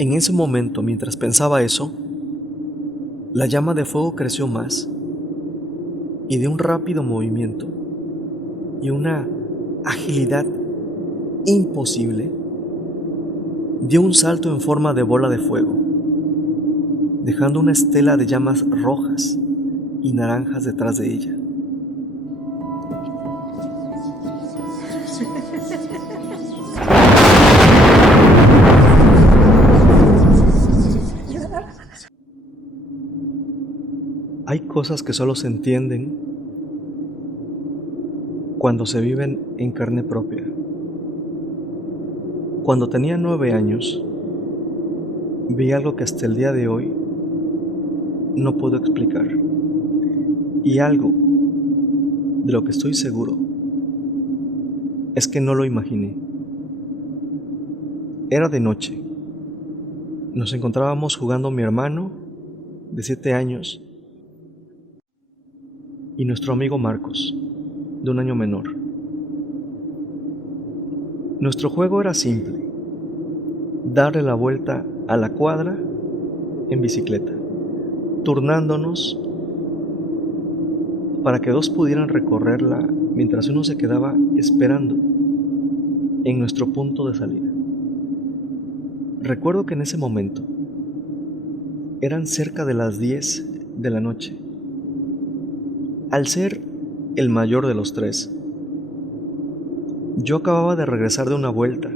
En ese momento, mientras pensaba eso, la llama de fuego creció más y de un rápido movimiento y una agilidad imposible, dio un salto en forma de bola de fuego, dejando una estela de llamas rojas y naranjas detrás de ella. Hay cosas que solo se entienden cuando se viven en carne propia. Cuando tenía 9 años, vi algo que hasta el día de hoy no puedo explicar. Y algo de lo que estoy seguro es que no lo imaginé. Era de noche. Nos encontrábamos jugando mi hermano, de 7 años, y nuestro amigo Marcos, de 1 año menor. Nuestro juego era simple: darle la vuelta a la cuadra en bicicleta, turnándonos para que 2 pudieran recorrerla mientras uno se quedaba esperando en nuestro punto de salida. Recuerdo que en ese momento eran cerca de las 10 de la noche. Al ser el mayor de los 3, yo acababa de regresar de una vuelta,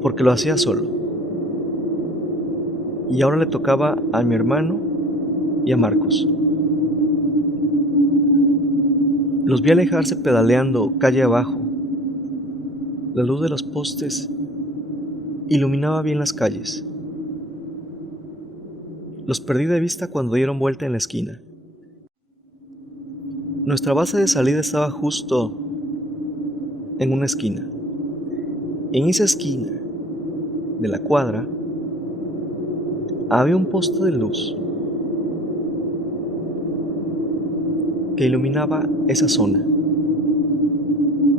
porque lo hacía solo, y ahora le tocaba a mi hermano y a Marcos. Los vi alejarse pedaleando calle abajo. La luz de los postes iluminaba bien las calles. Los perdí de vista cuando dieron vuelta en la esquina. Nuestra base de salida estaba justo en una esquina. En esa esquina de la cuadra había un poste de luz que iluminaba esa zona.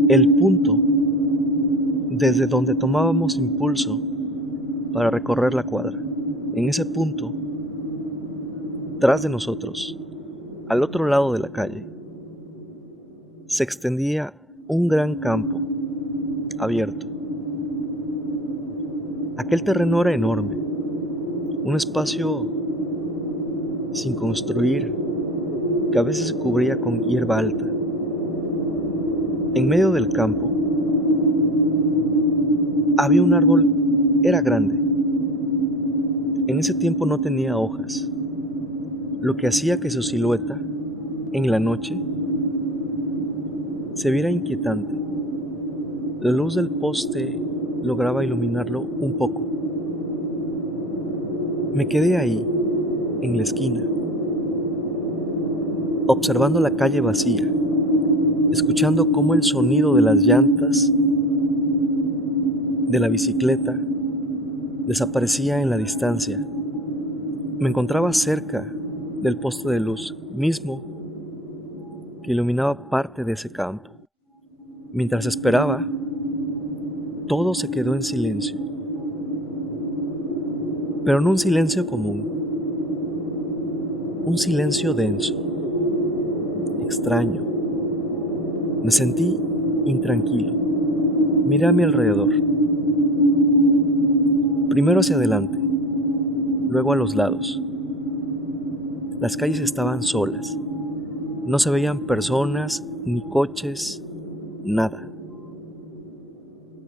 El punto desde donde tomábamos impulso para recorrer la cuadra. En ese punto, tras de nosotros, al otro lado de la calle, se extendía un gran campo abierto. Aquel terreno era enorme, un espacio sin construir, que a veces se cubría con hierba alta. En medio del campo había un árbol, era grande. En ese tiempo no tenía hojas, lo que hacía que su silueta, en la noche, se viera inquietante. La luz del poste lograba iluminarlo un poco. Me quedé ahí, en la esquina, observando la calle vacía, escuchando cómo el sonido de las llantas de la bicicleta desaparecía en la distancia. Me encontraba cerca del poste de luz mismo que iluminaba parte de ese campo. Mientras esperaba, todo se quedó en silencio, pero no un silencio común, un silencio denso, extraño. Me sentí intranquilo. Miré a mi alrededor, primero hacia adelante, luego a los lados. Las calles estaban solas, no se veían personas ni coches, nada.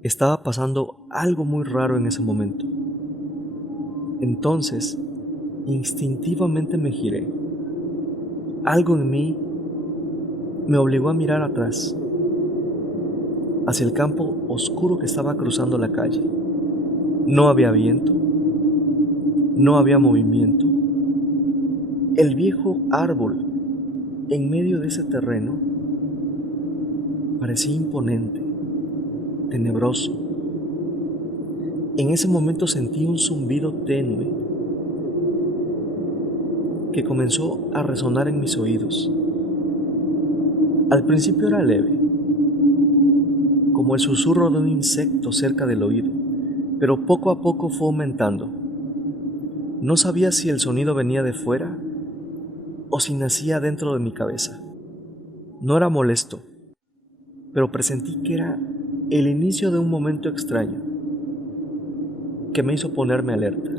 Estaba pasando algo muy raro en ese momento. Entonces, instintivamente me giré. Algo en mí me obligó a mirar atrás, hacia el campo oscuro que estaba cruzando la calle. No había viento, no había movimiento. El viejo árbol en medio de ese terreno parecía imponente, tenebroso. En ese momento sentí un zumbido tenue que comenzó a resonar en mis oídos. Al principio era leve, como el susurro de un insecto cerca del oído, pero poco a poco fue aumentando. No sabía si el sonido venía de fuera o si nacía dentro de mi cabeza. No era molesto, pero presentí que era el inicio de un momento extraño que me hizo ponerme alerta.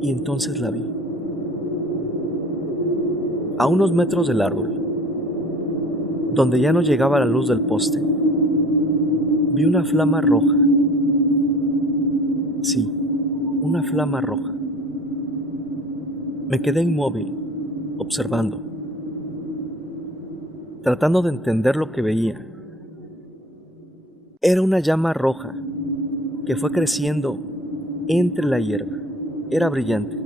Y entonces la vi. A unos metros del árbol, donde ya no llegaba la luz del poste, vi una flama roja. Sí, una flama roja. Me quedé inmóvil, observando, tratando de entender lo que veía. Era una llama roja que fue creciendo entre la hierba. Era brillante.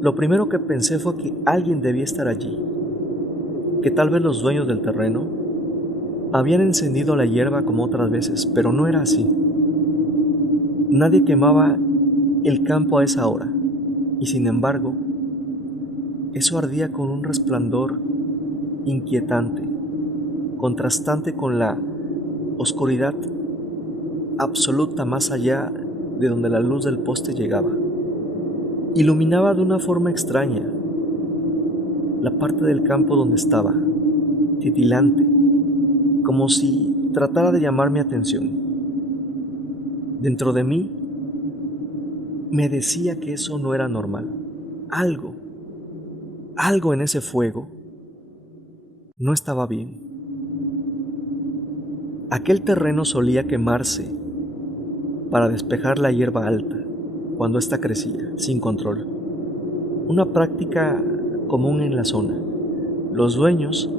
Lo primero que pensé fue que alguien debía estar allí, que tal vez los dueños del terreno habían encendido la hierba como otras veces, pero no era así. Nadie quemaba el campo a esa hora, y sin embargo, eso ardía con un resplandor inquietante, contrastante con la oscuridad absoluta más allá de donde la luz del poste llegaba. Iluminaba de una forma extraña la parte del campo donde estaba, titilante, como si tratara de llamar mi atención. Dentro de mí me decía que eso no era normal. Algo en ese fuego no estaba bien. Aquel terreno solía quemarse para despejar la hierba alta cuando ésta crecía sin control. Una práctica común en la zona. Los dueños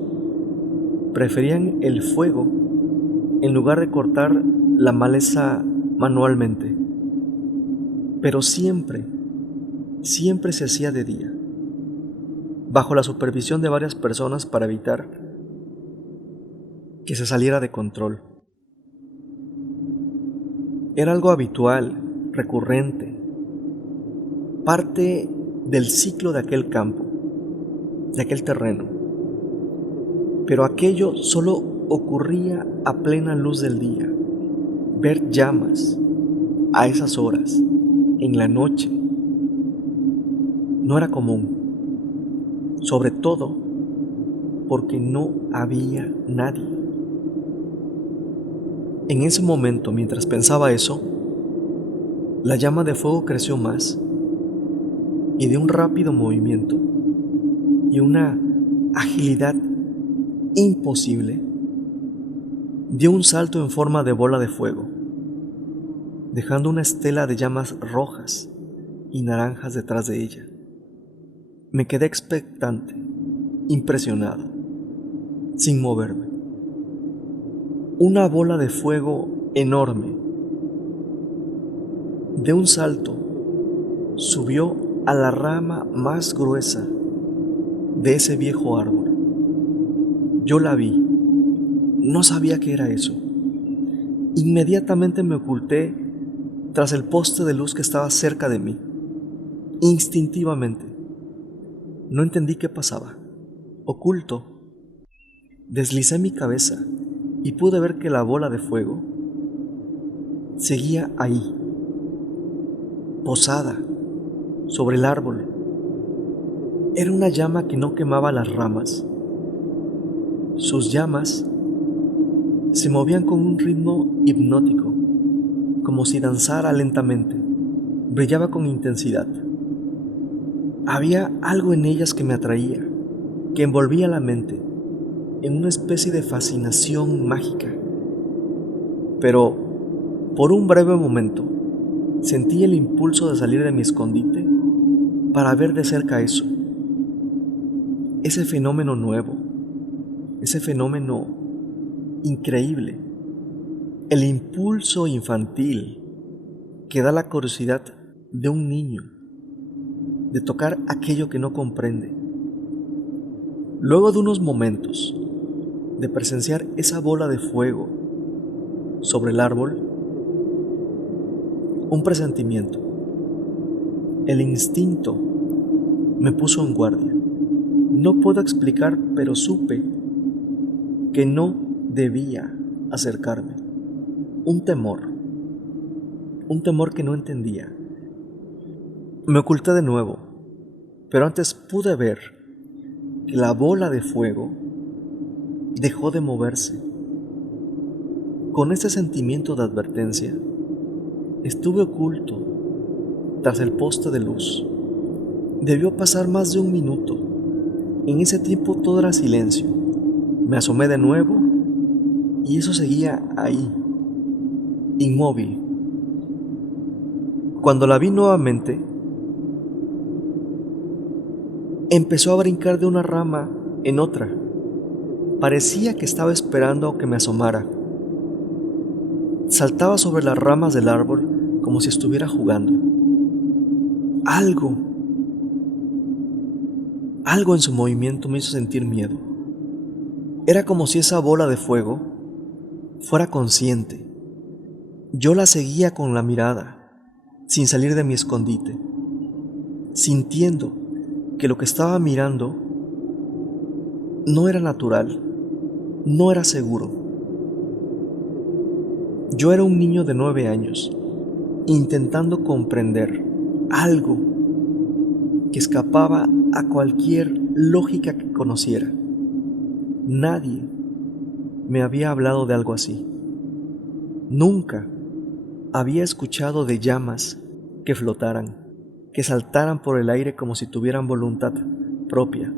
preferían el fuego en lugar de cortar la maleza manualmente. Pero siempre se hacía de día, bajo la supervisión de varias personas para evitar que se saliera de control. Era algo habitual, recurrente, parte del ciclo de aquel campo, de aquel terreno. Pero aquello solo ocurría a plena luz del día. Ver llamas a esas horas, en la noche, no era común, sobre todo porque no había nadie. En ese momento, mientras pensaba eso, la llama de fuego creció más, y de un rápido movimiento y una agilidad imposible, dio un salto en forma de bola de fuego, dejando una estela de llamas rojas y naranjas detrás de ella. Me quedé expectante, impresionado, sin moverme. Una bola de fuego enorme, de un salto, subió a la rama más gruesa de ese viejo árbol. Yo la vi, no sabía qué era eso. Inmediatamente me oculté tras el poste de luz que estaba cerca de mí. Instintivamente. No entendí qué pasaba. Oculto, deslicé mi cabeza y pude ver que la bola de fuego seguía ahí, posada sobre el árbol. Era una llama que no quemaba las ramas. Sus llamas se movían con un ritmo hipnótico, como si danzara lentamente. Brillaba con intensidad. Había algo en ellas que me atraía, que envolvía la mente en una especie de fascinación mágica. Pero, por un breve momento, sentí el impulso de salir de mi escondite para ver de cerca eso. Ese fenómeno nuevo, ese fenómeno increíble, el impulso infantil que da la curiosidad de un niño de tocar aquello que no comprende. Luego de unos momentos de presenciar esa bola de fuego sobre el árbol, un presentimiento, el instinto me puso en guardia. No puedo explicar, pero supe que no debía acercarme. un temor que no entendía. Me oculté de nuevo, pero antes pude ver que la bola de fuego dejó de moverse. Con ese sentimiento de advertencia, estuve oculto tras el poste de luz. Debió pasar más de un minuto. En ese tiempo todo era silencio. Me asomé de nuevo y eso seguía ahí, inmóvil. Cuando la vi nuevamente, empezó a brincar de una rama en otra. Parecía que estaba esperando a que me asomara. Saltaba sobre las ramas del árbol como si estuviera jugando. Algo en su movimiento me hizo sentir miedo. Era como si esa bola de fuego fuera consciente. Yo la seguía con la mirada, sin salir de mi escondite, sintiendo que lo que estaba mirando no era natural, no era seguro. Yo era un niño de 9 años, intentando comprender algo que escapaba a cualquier lógica que conociera. Nadie me había hablado de algo así. Nunca había escuchado de llamas que flotaran, que saltaran por el aire como si tuvieran voluntad propia.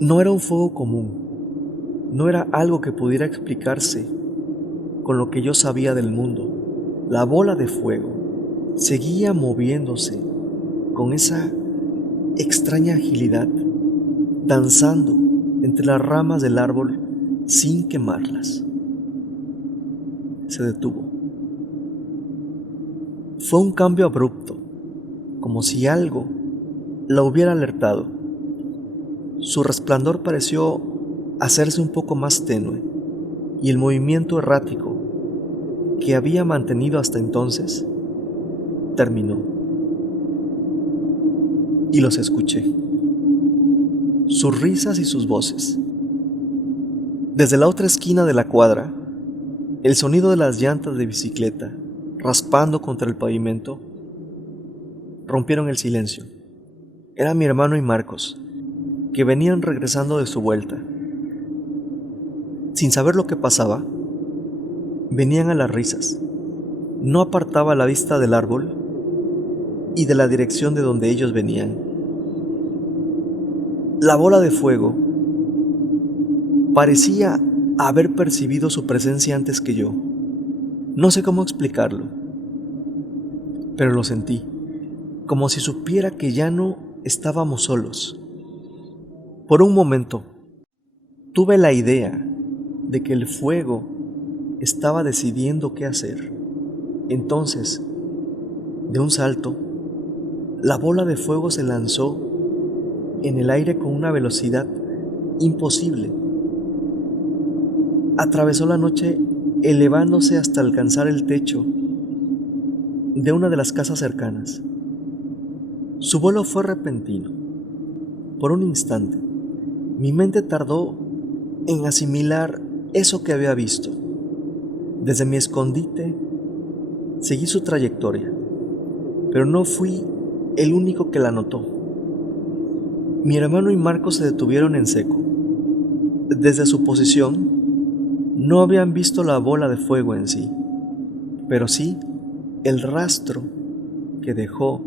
No era un fuego común, no era algo que pudiera explicarse con lo que yo sabía del mundo. La bola de fuego seguía moviéndose con esa extraña agilidad, danzando entre las ramas del árbol sin quemarlas. Se detuvo. Fue un cambio abrupto, como si algo la hubiera alertado. Su resplandor pareció hacerse un poco más tenue y el movimiento errático que había mantenido hasta entonces terminó. Y los escuché. Sus risas y sus voces. Desde la otra esquina de la cuadra, el sonido de las llantas de bicicleta raspando contra el pavimento rompieron el silencio. Era mi hermano y Marcos, que venían regresando de su vuelta. Sin saber lo que pasaba, venían a las risas. No apartaba la vista del árbol y de la dirección de donde ellos venían. La bola de fuego parecía haber percibido su presencia antes que yo. No sé cómo explicarlo, pero lo sentí, como si supiera que ya no estábamos solos. Por un momento, tuve la idea de que el fuego estaba decidiendo qué hacer. Entonces, de un salto, la bola de fuego se lanzó en el aire con una velocidad imposible. Atravesó la noche elevándose hasta alcanzar el techo de una de las casas cercanas. Su vuelo fue repentino. Por un instante, mi mente tardó en asimilar eso que había visto. Desde mi escondite, seguí su trayectoria, pero no fui el único que la notó. Mi hermano y Marcos se detuvieron en seco. Desde su posición, no habían visto la bola de fuego en sí, pero sí el rastro que dejó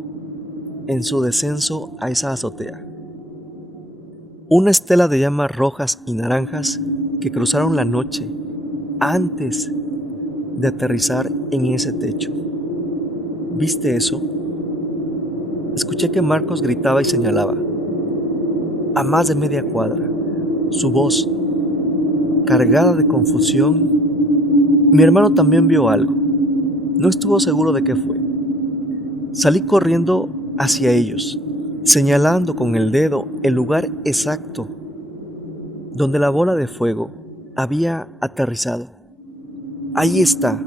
en su descenso a esa azotea. Una estela de llamas rojas y naranjas que cruzaron la noche antes de aterrizar en ese techo. ¿Viste eso? Escuché que Marcos gritaba y señalaba. A más de media cuadra, su voz cargada de confusión. Mi hermano también vio algo. No estuvo seguro de qué fue. Salí corriendo hacia ellos, señalando con el dedo el lugar exacto donde la bola de fuego había aterrizado. Ahí está,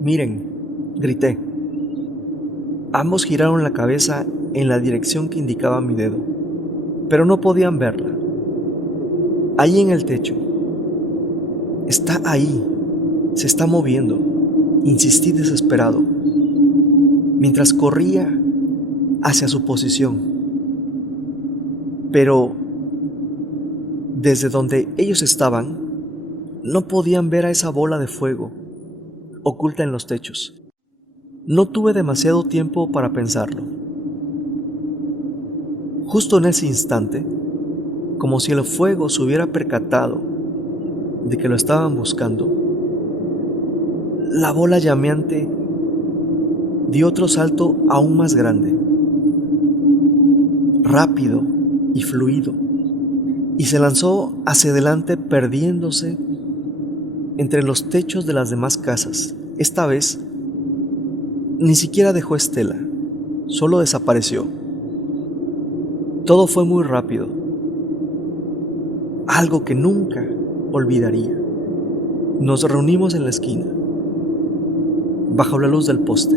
miren, grité. Ambos giraron la cabeza en la dirección que indicaba mi dedo, pero no podían verla. Ahí en el techo. Está ahí, Se está moviendo, insistí desesperado, mientras corría hacia su posición. Pero desde donde ellos estaban, no podían ver a esa bola de fuego oculta en los techos. No tuve demasiado tiempo para pensarlo. Justo en ese instante, como si el fuego se hubiera percatado de que lo estaban buscando, la bola llameante dio otro salto aún más grande, rápido y fluido, y se lanzó hacia adelante perdiéndose entre los techos de las demás casas. Esta vez, ni siquiera dejó estela, solo desapareció. Todo fue muy rápido, algo que nunca olvidaría. Nos reunimos en la esquina, bajo la luz del poste.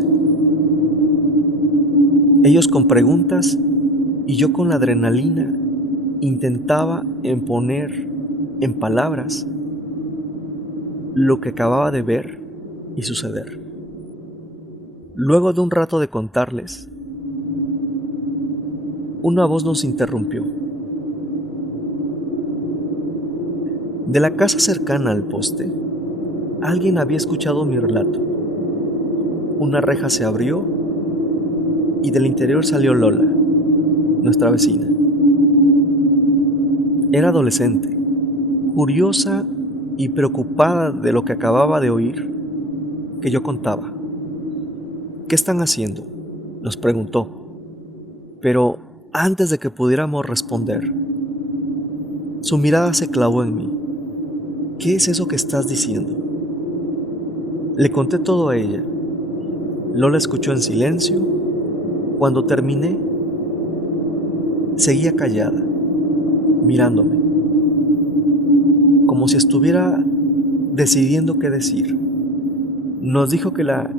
Ellos con preguntas y yo con la adrenalina intentaba poner en palabras lo que acababa de ver y suceder. Luego de un rato de contarles, una voz nos interrumpió. De la casa cercana al poste, alguien había escuchado mi relato. Una reja se abrió y del interior salió Lola, nuestra vecina. Era adolescente, curiosa y preocupada de lo que acababa de oír que yo contaba. ¿Qué están haciendo?, nos preguntó. Pero antes de que pudiéramos responder, su mirada se clavó en mí. ¿Qué es eso que estás diciendo? Le conté todo a ella. Lola escuchó en silencio. Cuando terminé, seguía callada, mirándome, como si estuviera decidiendo qué decir. Nos dijo que la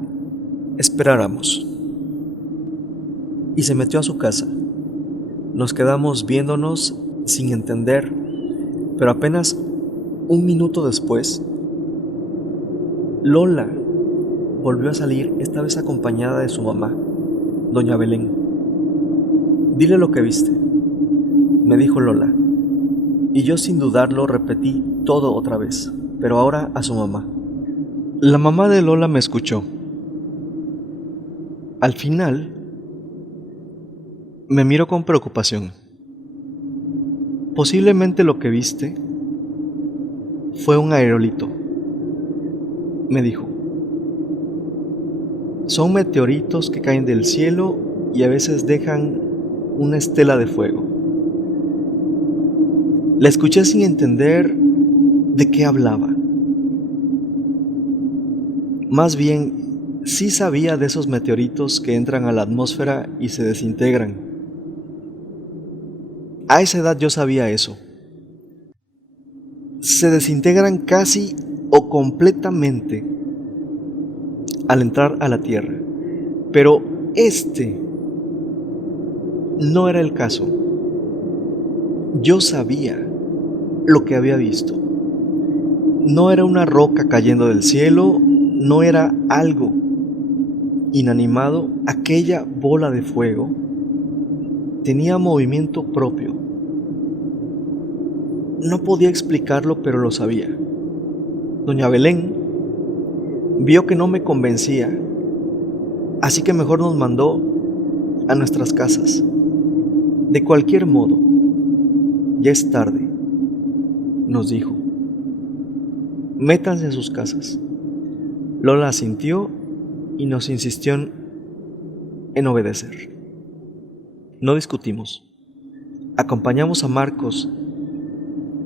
esperáramos y se metió a su casa. Nos quedamos viéndonos sin entender, pero apenas un minuto después, Lola volvió a salir, esta vez acompañada de su mamá, doña Belén. Dile lo que viste, me dijo Lola, y yo sin dudarlo repetí todo otra vez, pero ahora a su mamá. La mamá de Lola me escuchó. Al final, me miró con preocupación. Posiblemente lo que viste fue un aerolito, me dijo. Son meteoritos que caen del cielo y a veces dejan una estela de fuego. La escuché sin entender de qué hablaba. Más bien, sí sabía de esos meteoritos que entran a la atmósfera y se desintegran. A esa edad yo sabía eso. Se desintegran casi o completamente al entrar a la Tierra. Pero este no era el caso. Yo sabía lo que había visto. No era una roca cayendo del cielo, no era algo inanimado. Aquella bola de fuego tenía movimiento propio. No podía explicarlo, pero lo sabía. Doña Belén vio que no me convencía, así que mejor nos mandó a nuestras casas. De cualquier modo, ya es tarde, nos dijo. Métanse a sus casas. Lola asintió y nos insistió en obedecer. No discutimos. Acompañamos a Marcos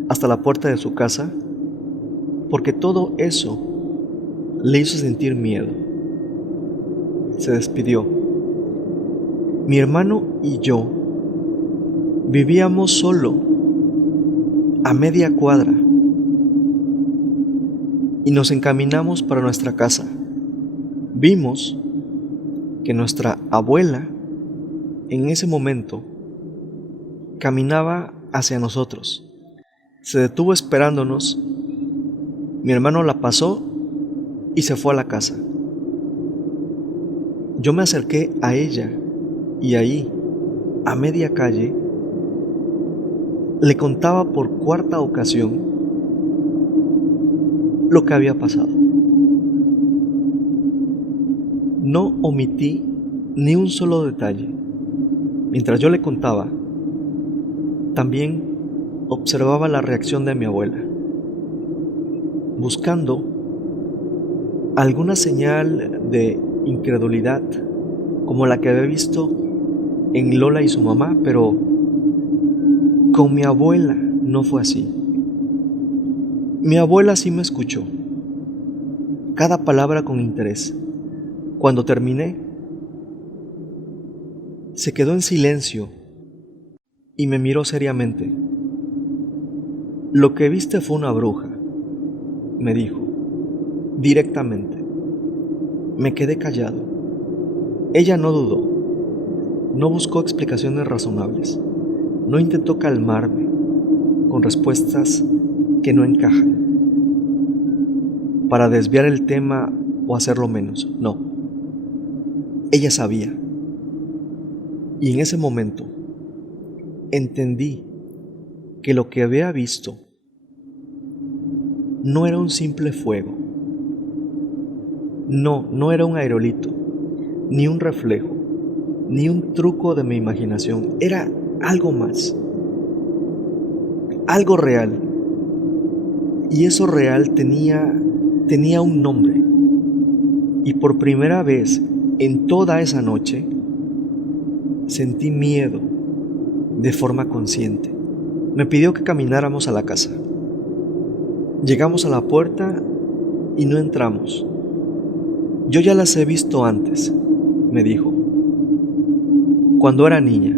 hasta la puerta de su casa porque todo eso le hizo sentir miedo. Se despidió. Mi hermano y yo vivíamos solo a media cuadra y nos encaminamos para nuestra casa. Vimos que nuestra abuela en ese momento caminaba hacia nosotros. Se detuvo esperándonos. Mi hermano la pasó y se fue a la casa. Yo me acerqué a ella y ahí, a media calle, le contaba por cuarta ocasión lo que había pasado. No omití ni un solo detalle. Mientras yo le contaba, también observaba la reacción de mi abuela, buscando alguna señal de incredulidad como la que había visto en Lola y su mamá, pero con mi abuela no fue así. Mi abuela sí me escuchó, cada palabra con interés. Cuando terminé, se quedó en silencio y me miró seriamente. Lo que viste fue una bruja, me dijo, directamente. Me quedé callado. Ella no dudó, no buscó explicaciones razonables, no intentó calmarme con respuestas que no encajan, para desviar el tema o hacerlo menos. No, ella sabía. Y en ese momento entendí que lo que había visto no era un simple fuego, no era un aerolito, ni un reflejo, ni un truco de mi imaginación. Era algo más, algo real. Y eso real tenía un nombre. Y por primera vez en toda esa noche sentí miedo de forma consciente. Me pidió que camináramos a la casa. Llegamos a la puerta y no entramos. Yo ya las he visto antes, me dijo. Cuando era niña,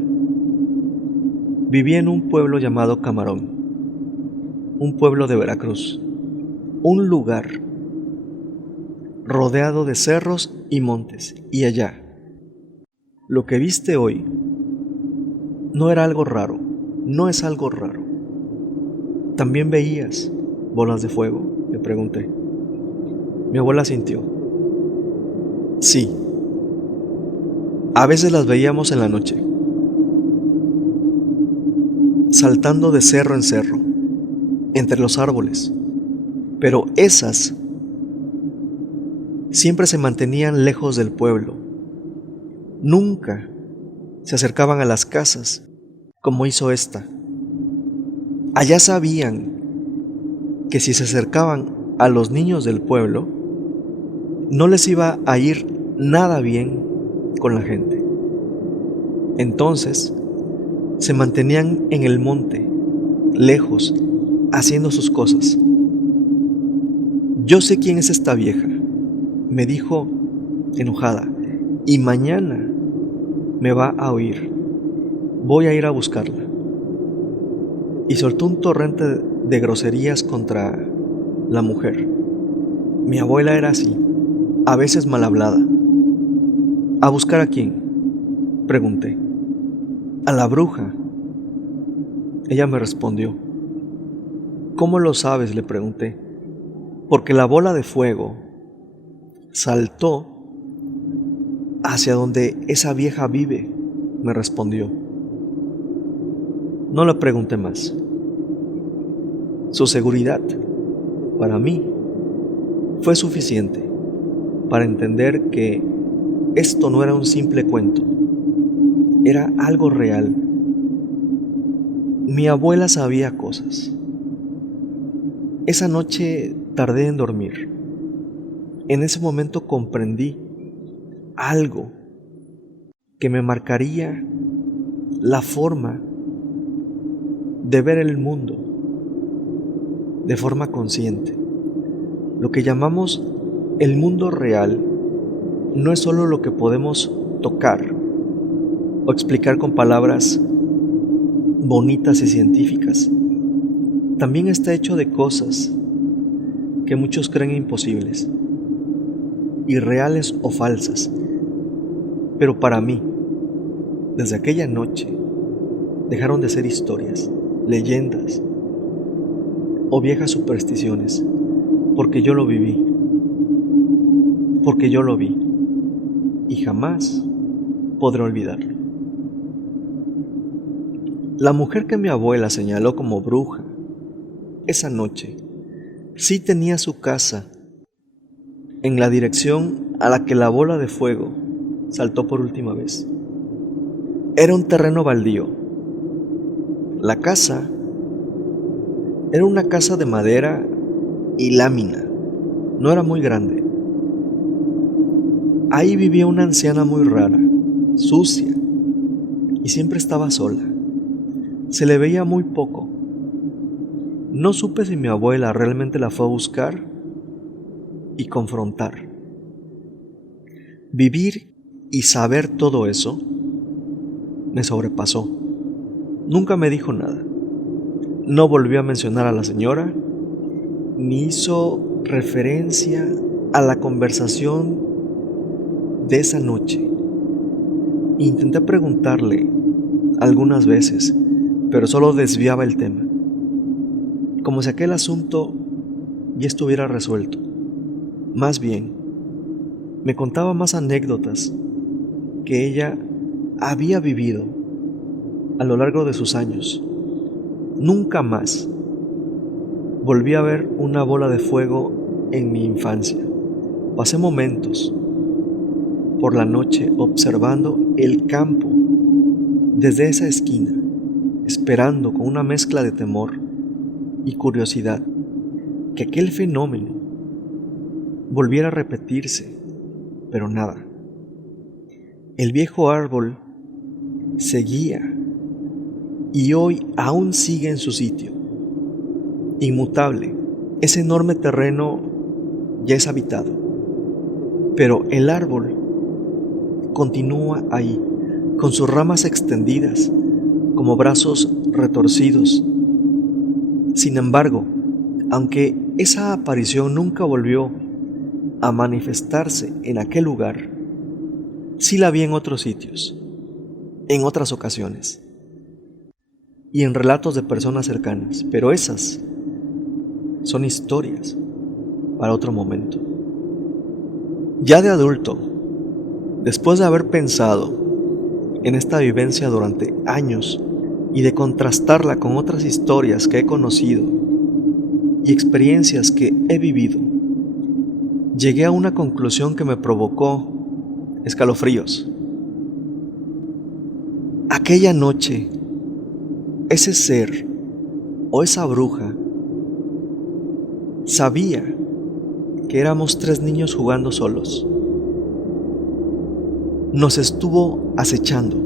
vivía en un pueblo llamado Camarón, un pueblo de Veracruz, un lugar rodeado de cerros y montes, y allá, lo que viste hoy no era algo raro, no es algo raro. ¿También veías bolas de fuego?, le pregunté. Mi abuela asintió. Sí, a veces las veíamos en la noche, saltando de cerro en cerro, entre los árboles, pero esas siempre se mantenían lejos del pueblo. Nunca se acercaban a las casas como hizo esta. Allá sabían que si se acercaban a los niños del pueblo, no les iba a ir nada bien con la gente. Entonces, se mantenían en el monte, lejos, haciendo sus cosas. Yo sé quién es esta vieja, me dijo enojada, y mañana me va a oír. Voy a ir a buscarla. Y soltó un torrente de groserías contra la mujer. Mi abuela era así, a veces mal hablada. ¿A buscar a quién?, pregunté. A la bruja. Ella me respondió. ¿Cómo lo sabes?, le pregunté. Porque la bola de fuego saltó hacia donde esa vieja vive, me respondió. No le pregunté más. Su seguridad, para mí, fue suficiente para entender que esto no era un simple cuento, era algo real. Mi abuela sabía cosas. Esa noche tardé en dormir. En ese momento comprendí algo que me marcaría la forma de ver el mundo de forma consciente. Lo que llamamos el mundo real no es solo lo que podemos tocar o explicar con palabras bonitas y científicas. También está hecho de cosas que muchos creen imposibles, irreales o falsas. Pero para mí, desde aquella noche, dejaron de ser historias, leyendas o viejas supersticiones, porque yo lo viví. porque yo lo vi y jamás podré olvidarlo. La mujer que mi abuela señaló como bruja esa noche sí tenía su casa en la dirección a la que la bola de fuego saltó por última vez. Era un terreno baldío. La casa era una casa de madera y lámina. No era muy grande. Ahí vivía una anciana muy rara, sucia, y siempre estaba sola. Se le veía muy poco. No supe si mi abuela realmente la fue a buscar y confrontar. Vivir y saber todo eso me sobrepasó. Nunca me dijo nada. No volvió a mencionar a la señora, ni hizo referencia a la conversación de esa noche. Intenté preguntarle algunas veces, pero solo desviaba el tema, como si aquel asunto ya estuviera resuelto. Más bien, me contaba más anécdotas que ella había vivido a lo largo de sus años. Nunca más volví a ver una bola de fuego en mi infancia. Pasé momentos por la noche observando el campo desde esa esquina, esperando con una mezcla de temor y curiosidad que aquel fenómeno volviera a repetirse, pero nada. El viejo árbol seguía y hoy aún sigue en su sitio, inmutable. Ese enorme terreno ya es habitado, pero el árbol continúa ahí, con sus ramas extendidas, como brazos retorcidos. Sin embargo, aunque esa aparición nunca volvió a manifestarse en aquel lugar, sí la vi en otros sitios, en otras ocasiones, y en relatos de personas cercanas, pero esas son historias para otro momento. Ya de adulto, después de haber pensado en esta vivencia durante años y de contrastarla con otras historias que he conocido y experiencias que he vivido, llegué a una conclusión que me provocó escalofríos. Aquella noche, ese ser o esa bruja sabía que éramos 3 niños jugando solos. Nos estuvo acechando,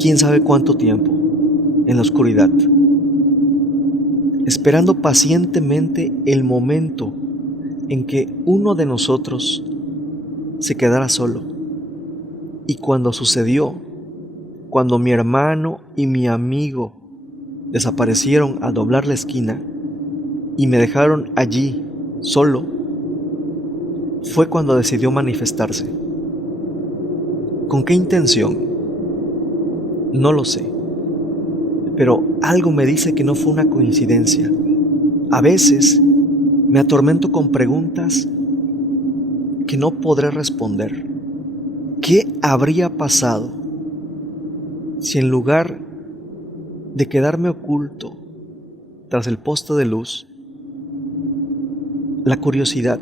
quién sabe cuánto tiempo, en la oscuridad, esperando pacientemente el momento en que uno de nosotros se quedara solo. Y cuando sucedió, cuando mi hermano y mi amigo desaparecieron al doblar la esquina y me dejaron allí solo, fue cuando decidió manifestarse. ¿Con qué intención? No lo sé, pero algo me dice que no fue una coincidencia. A veces me atormento con preguntas que no podré responder. ¿Qué habría pasado si en lugar de quedarme oculto tras el poste de luz, la curiosidad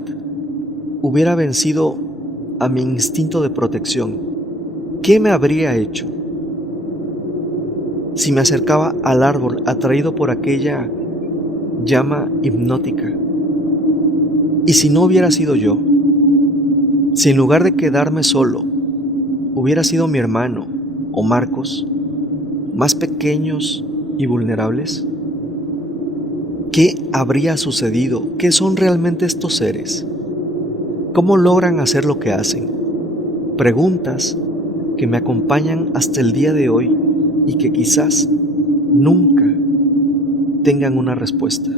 hubiera vencido a mi instinto de protección? ¿Qué me habría hecho si me acercaba al árbol atraído por aquella llama hipnótica? ¿Y si no hubiera sido yo? Si en lugar de quedarme solo, hubiera sido mi hermano o Marcos, más pequeños y vulnerables. ¿Qué habría sucedido? ¿Qué son realmente estos seres? ¿Cómo logran hacer lo que hacen? Preguntas que me acompañan hasta el día de hoy y que quizás nunca tengan una respuesta.